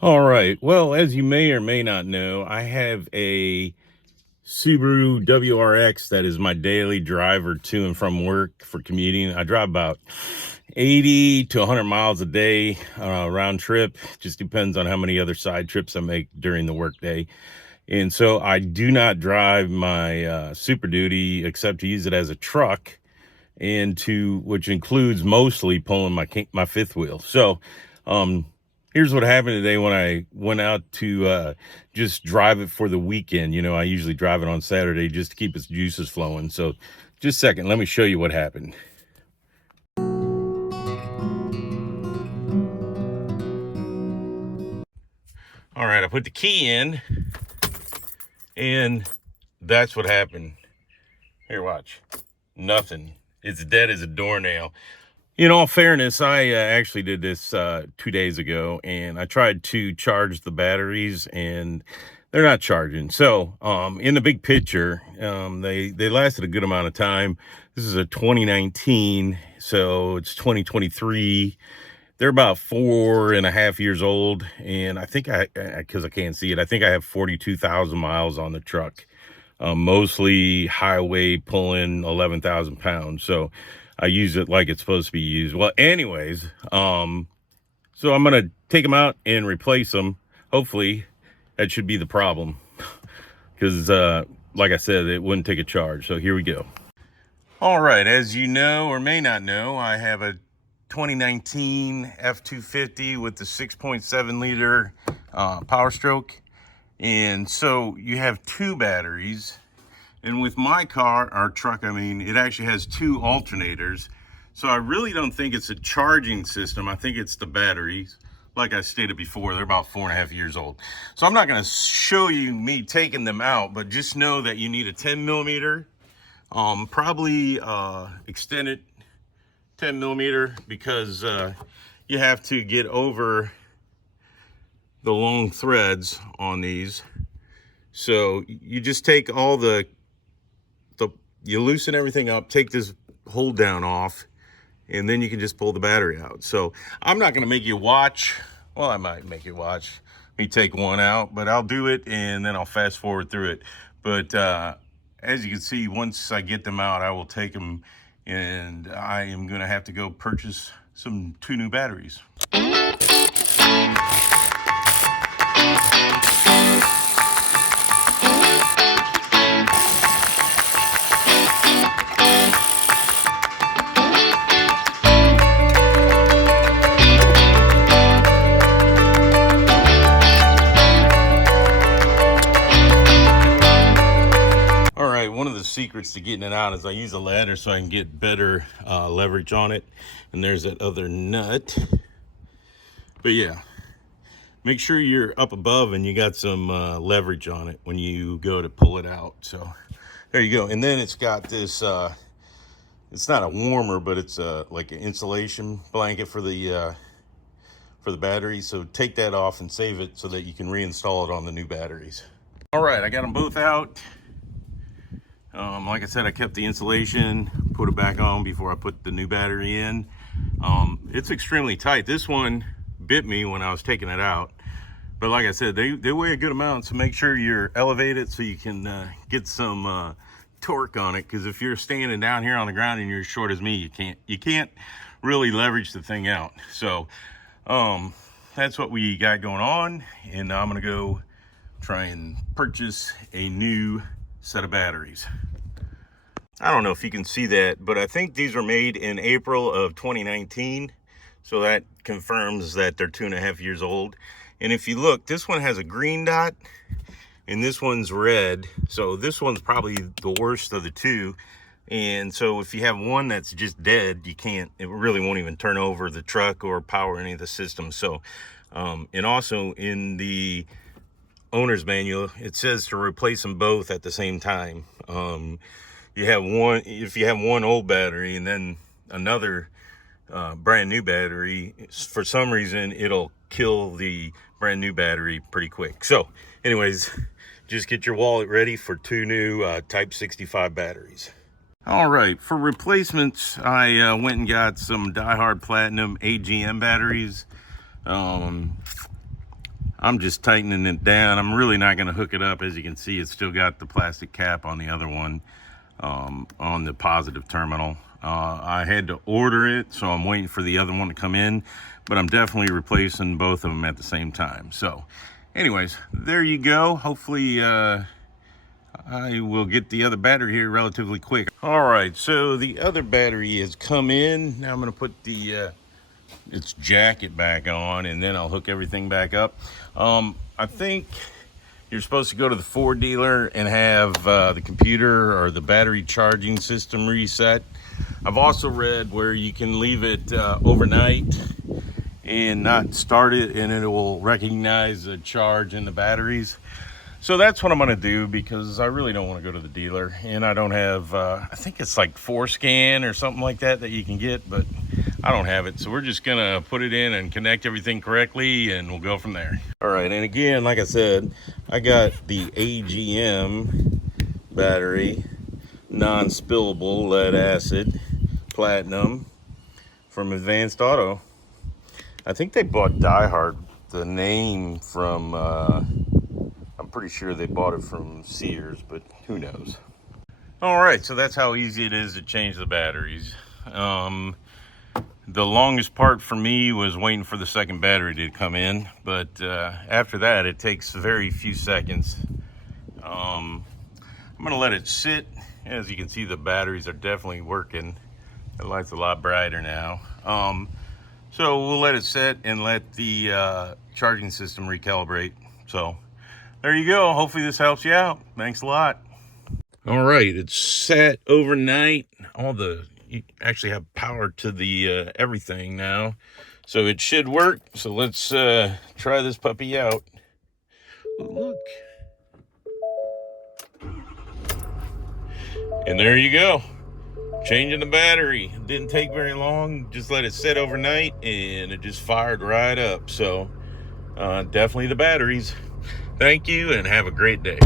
All right. Well, as you may or may not know, I have a Subaru WRX that is my daily driver to and from work for commuting. I drive about 80 to 100 miles a day round trip. Just depends on how many other side trips I make during the workday. And so I do not drive my Super Duty except to use it as a truck, and to which includes mostly pulling my fifth wheel. So um here's what happened today when I went out to just drive it for the weekend. I usually drive it on Saturday just to keep its juices flowing. So just a second, let me show you what happened. All right, I put the key in and that's what happened. Here, watch. Nothing. It's dead as a doornail. In all fairness, I actually did this 2 days ago, and I tried to charge the batteries, and they're not charging. So, in the big picture, they lasted a good amount of time. This is a 2019, so it's 2023. They're about 4.5 years old, and I think because I can't see it, I think I have 42,000 miles on the truck. Mostly highway pulling 11,000 pounds. So I use it like it's supposed to be used. Well, anyways, so I'm going to take them out and replace them. Hopefully that should be the problem because, like I said, it wouldn't take a charge. So here we go. All right. As you know, or may not know, I have a 2019 F250 with the 6.7 liter Power Stroke. And so you have two batteries, and with my car, or truck, I mean, it actually has two alternators. So I really don't think it's a charging system. I think it's the batteries. Like I stated before, they're about 4.5 years old. So I'm not going to show you me taking them out, but just know that you need a 10 millimeter, probably extended 10 millimeter, because you have to get over the long threads on these. So you just take all you loosen everything up, take this hold down off, and then you can just pull the battery out. So I'm not going to make you watch. Well, I might make you watch me take one out, but I'll do it and then I'll fast forward through it. But as you can see, once I get them out, I will take them, and I am going to have to go purchase two new batteries. One of the secrets to getting it out is I use a ladder so I can get better leverage on it. And there's that other nut. But yeah, make sure you're up above and you got some leverage on it when you go to pull it out. So there you go. And then it's got this, it's not a warmer, but it's like an insulation blanket for the battery. So take that off and save it so that you can reinstall it on the new batteries. All right, I got them both out. Like I said, I kept the insulation, put it back on before I put the new battery in. It's extremely tight. This one bit me when I was taking it out. But like I said, they weigh a good amount, so make sure you're elevated so you can get some torque on it. Because if you're standing down here on the ground and you're as short as me, you can't really leverage the thing out. So that's what we got going on, and I'm gonna go try and purchase a new set of batteries. I don't know if you can see that, but I think these were made in April of 2019. So that confirms that they're 2.5 years old. And if you look, this one has a green dot and this one's red. So this one's probably the worst of the two. And so if you have one that's just dead, it really won't even turn over the truck or power any of the systems. So, and also in the owner's manual, it says to replace them both at the same time. If you have one old battery and then another brand new battery, for some reason it'll kill the brand new battery pretty quick. So anyways, just get your wallet ready for two new type 65 batteries. All right, for replacements, I went and got some Die Hard Platinum AGM batteries. I'm just tightening it down. I'm really not going to hook it up. As you can see, it's still got the plastic cap on the other one, on the positive terminal. I had to order it, so I'm waiting for the other one to come in, but I'm definitely replacing both of them at the same time. So anyways, there you go. Hopefully I will get the other battery here relatively quick. All right, so the other battery has come in. Now I'm going to put the its jacket back on, and then I'll hook everything back up. I think you're supposed to go to the Ford dealer and have the computer or the battery charging system reset. I've also read where you can leave it overnight and not start it, and it will recognize the charge in the batteries. So that's what I'm going to do, because I really don't want to go to the dealer, and I don't have, I think it's like ForeScan or something like that you can get, but I don't have it. So we're just going to put it in and connect everything correctly, and we'll go from there. All right, and again, like I said, I got the AGM battery, non-spillable lead acid, platinum, from Advanced Auto. I think they bought Die Hard, the name from, I'm pretty sure they bought it from Sears, but who knows. All right, so that's how easy it is to change the batteries. The longest part for me was waiting for the second battery to come in, but after that, it takes very few seconds. I'm gonna let it sit. As you can see, the batteries are definitely working. The light's a lot brighter now. So we'll let it sit and let the charging system recalibrate. So there you go. Hopefully this helps you out. Thanks a lot. All right, it's sat overnight. You actually have power to the everything now, so it should work. So let's try this puppy out. Ooh, look, and there you go. Changing the battery. It didn't take very long. Just let it sit overnight, and it just fired right up. So definitely the batteries. Thank you, and have a great day.